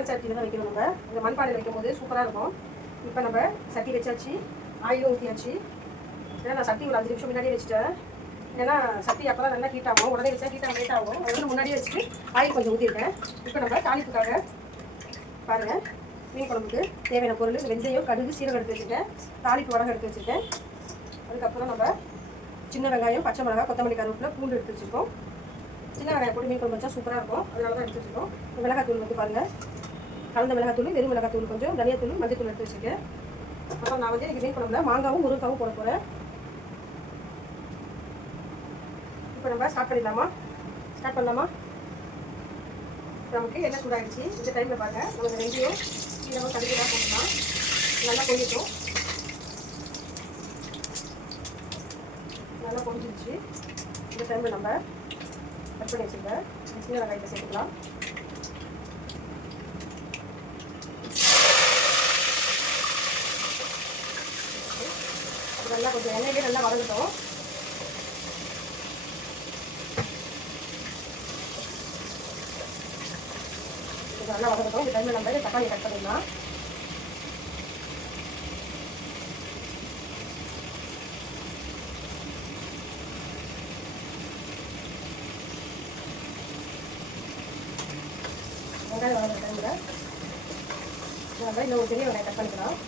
மண் சட்டியில் தான் வைக்கணும். நம்ம இந்த மண்பானையில் வைக்கும்போது சூப்பராக இருக்கும். இப்போ நம்ம சட்டி வச்சாச்சு, ஆயிலும் ஊற்றியாச்சு. ஏன்னா நான் சட்டி ஒரு 5 நிமிஷம் முன்னாடியே வச்சுட்டேன். ஏன்னா சட்டி அப்போ தான் நல்லா ஹீட் ஆகும். உடனே வச்சா ஹீட் ஆகும், லேட் ஆகும். அதனால முன்னாடியே வச்சுட்டு ஆயில் கொஞ்சம் ஊற்றிருக்கேன். இப்போ நம்ம தாளிப்புக்காக பாருங்கள், மீன் குழம்புக்கு தேவையான பொருள் வெந்தயம், கடுகு, சீரகம் எடுத்து வச்சுருக்கேன். தாளிப்பு வடகம் எடுத்து வச்சுருக்கேன். அதுக்கப்புறம் நம்ம சின்ன வெங்காயம், பச்சை மிளகாய், கொத்தமல்லி, கருவேப்பிலை, பூண்டு எடுத்து வச்சுருக்கோம். சின்ன வெங்காயம் போட்டு மீன் குழம்பு வச்சா சூப்பராக இருக்கும். அதனால தான் எடுத்து வச்சுருக்கோம். மிளகாத்தூள் வந்து பாருங்கள், கலந்த மிளகாத்தூள், வெறும் மிளகாத்தூள் கொஞ்சம், தனியாத்தூள், மஞ்சத்தூள் எடுத்து வச்சுருக்கேன். அப்புறம் நான் வந்து எனக்கு மீன் குழம்புல மாங்காவும் முருங்காவும் போட போகிறேன். இப்போ நம்ம ஸ்டார்ட் பண்ணலாமா? நமக்கு எண்ணெய் சூடாகிடுச்சு. இந்த டைமில் பாருங்கள், நம்ம வெந்தயம், சீரகம், கடுகு தான் போடலாம். நல்லா பொங்கிட்டோம். நல்லா பொங்கிடுச்சு. இந்த டைமில் நம்ம கட் பண்ணி வச்சுருக்க சின்ன வெங்காயத்தை சேர்த்துக்கலாம். நல்லா கொஞ்சம் எண்ணெயிலே நல்லா வதங்கட்டும். நல்லா வதங்கட்டும். இந்த டைமில் நம்ம தக்காளி கட் பண்ணிடலாம். வெங்காயம் வதங்குற டைமில் நம்ம இன்னும் ஒரு பெரிய வெங்காயம் கட் பண்ணிக்கலாம்.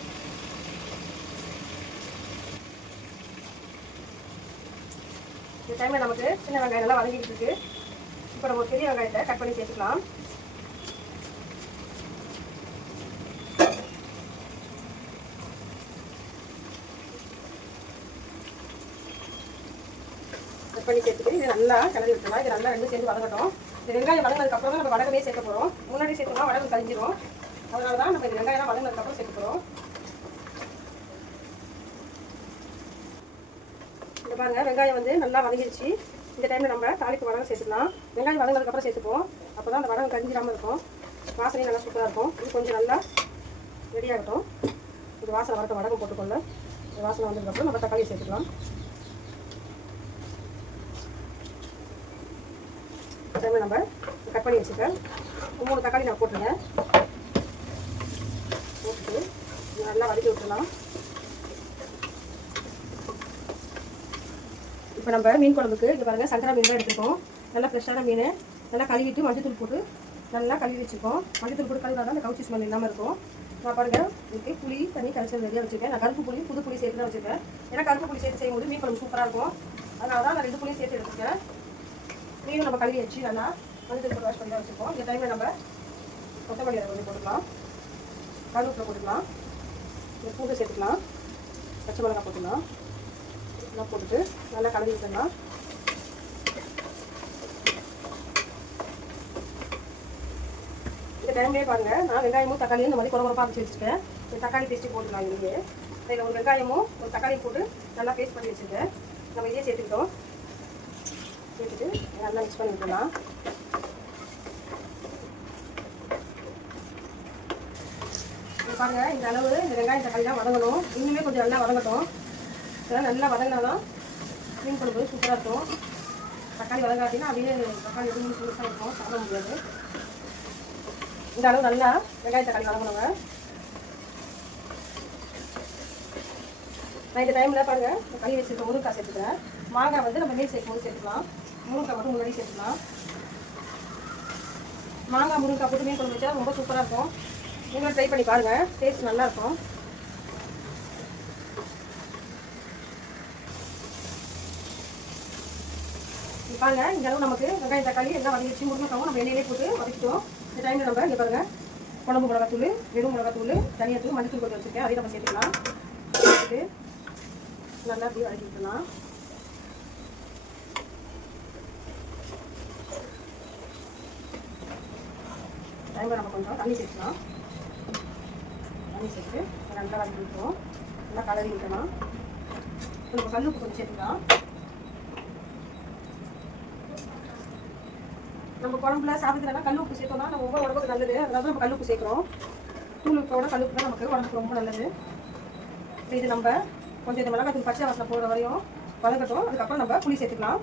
இந்த டைமில் நமக்கு சின்ன வெங்காயம் நல்லா வதங்கிட்டு இருக்கு. இப்போ நம்ம பெரிய வெங்காயத்தை கட் பண்ணி சேர்த்துக்கலாம். கட் பண்ணி சேர்த்துட்டு இது நல்லா கிளறி விட்டுருலாம். இது நல்லா ரெண்டும் சேர்ந்து வதங்கட்டும். இந்த வெங்காயம் வதங்கினதுக்கப்புறம் தான் நம்ம வடகமே சேர்க்க போகிறோம். முன்னாடி சேர்த்தோம்னா வடகம் கழிஞ்சிடும். அதனால தான் நம்ம இந்த வெங்காயம் வதங்கினதுக்கப்புறம் சேர்க்க போகிறோம். இந்த பாருங்கள், வெங்காயம் வந்து நல்லா வதங்கிடுச்சு. இந்த டைமில் நம்ம தாளிப்பு வடகம் சேர்த்துக்கலாம். வெங்காயம் வதங்கினதுக்கப்புறம் சேர்த்துப்போம். அப்போ தான் அந்த வடகம் கஞ்சிடாமல் இருக்கும். வாசனையும் நல்லா சூப்பராக இருக்கும். இது கொஞ்சம் நல்லா ரெடியாகட்டும். இது வாசனை வரட்டும். வடகம் போட்டுக்கொள்ள இந்த வாசனை வந்ததுக்கப்புறம் நம்ம தக்காளியை சேர்த்துக்கலாம். டைமில் நம்ம கட் பண்ணி வச்சுருக்கேன் 3 தக்காளி நான் போட்டுருங்க. போட்டுட்டு நல்லா வதக்கி விட்டுடலாம். இப்போ நம்ம மீன் குழம்புக்கு இது பாருங்கள், சங்கரா மீன் தான் எடுத்துருக்கோம். நல்லா ஃப்ரெஷ்ஷான மீன் நல்லா கழுவிட்டு மஞ்சத்தூள் போட்டு நல்லா கழுவி வச்சுருக்கோம். மஞ்சத்தூள் போட்டு கழுவினா தான் அந்த கவுச்சி ஸ்மெல் இல்லாமல் இருக்கும். நான் பாருங்கள், இதுக்கு புளி தண்ணி கரைச்சல் ரெடியாக வச்சுருக்கேன். நான் கருப்பு புளி புது புளி சேர்த்து தான் வச்சுருக்கேன். ஏன்னா கருப்பு புளி சேர்த்து செய்யும்போது மீன் குழம்பு சூப்பராக இருக்கும். அதனால தான் நான் 2 புளியும் சேர்த்து எடுத்துருக்கேன். மீனும் நம்ம கழுவி வச்சு நல்லா மஞ்சள் போட்டு வாஷ் பண்ணி தான் வச்சுருக்கோம். இந்த டைமில் நம்ம கொத்தமல்லி கொஞ்சம் போட்டுக்கலாம், கருவேப்பிலை போட்டுக்கலாம், இந்த பூண்டு சேர்த்துக்கலாம், பச்சை மிளகாய் போட்டுக்கலாம். இதெல்லாம் போட்டுட்டு நல்லா கலந்து விட்டுடலாம். இந்த டைம்லேயே பாருங்கள், நான் வெங்காயமும் தக்காளியும் இந்த மாதிரி குறகுறப்பாக வச்சு வச்சுருக்கேன். இந்த தக்காளி பேஸ்ட்டு போட்டுக்கலாம். இங்கே இதில் ஒரு வெங்காயமும் ஒரு தக்காளியும் போட்டு நல்லா பேஸ்ட் பண்ணி வச்சுருக்கேன். நம்ம இதையே சேர்த்துக்கிட்டோம். சேர்த்துட்டு நல்லா மிக்ஸ் பண்ணி விட்டுலாம். பாருங்கள், இந்த அளவு இந்த வெங்காயம் தக்காளி தான் வதங்கணும். இன்னுமே கொஞ்சம் நல்லா வதங்கட்டும். இதெல்லாம் நல்லா வதங்கினா தான் மீன் குழம்பு சூப்பராக இருக்கும். தக்காளி வதங்காட்டினா அப்படியே தக்காளி எதுவும் புதுசாக இருக்கும், சாப்பிட முடியாது. இந்த அளவு நல்லா வெங்காயம் தக்காளி வதங்கணுங்க. நான் இந்த டைமில் பாருங்கள், கழுவி வச்சுருக்க முருங்காய் சேர்த்துக்கிறேன். மாங்காய் வந்து நம்ம மீன் சேர்க்கும் போது சேர்த்துக்கலாம். முருங்காய் மட்டும் முன்னாடி சேர்த்துக்கலாம். மாங்காய் முருங்காய் போட்டு மீன் குழம்பு வச்சா ரொம்ப சூப்பராக இருக்கும். நீங்களும் ட்ரை பண்ணி பாருங்கள், டேஸ்ட் நல்லாயிருக்கும். பாருங்க, இந்த அளவு நமக்கு வெங்காயம் தக்காளி எல்லாம் வதங்கிச்சு. முருங்கைக்காவும் நம்ம எண்ணெயிலே போட்டு வதக்கிட்டோம். இந்த டைமில் நம்ம இங்கே பாருங்கள், குழம்பு மிளகாத்தூள், வெறும் மிளகாத்தூள், தனியாத்தூள், மஞ்சத்தூள் கொஞ்சம் வச்சுருக்கேன். அதையும் நம்ம சேர்த்துக்கலாம். சேர்த்துட்டு நல்லா அப்படியே வதக்கி விட்டுலாம். டைமில் நம்ம கொஞ்சம் தண்ணி சேர்த்துக்கலாம். தண்ணி சேர்த்து நல்லா வதக்கி விட்டுருவோம். நல்லா கலரி விட்டுலாம். நம்ம கல்லுப்பு கொஞ்சம் சேர்த்துக்கலாம். நம்ம குழம்புல சாதத்துலலாம் கல் உப்பு சேர்த்தோம்னா நம்ம ரொம்ப உடம்புக்கு நல்லது. அதனால நம்ம கல் உப்பு சேர்க்குறோம். தூள் உப்போட கல் உப்பு தான் நமக்கு உடம்புக்கு ரொம்ப நல்லது. இது நம்ம கொஞ்சம் இந்த மிளகாத்தூள் பச்சை வாசனை போகிற வரையும் வதங்கட்டும். அதுக்கப்புறம் நம்ம புளி சேர்த்துக்கலாம்.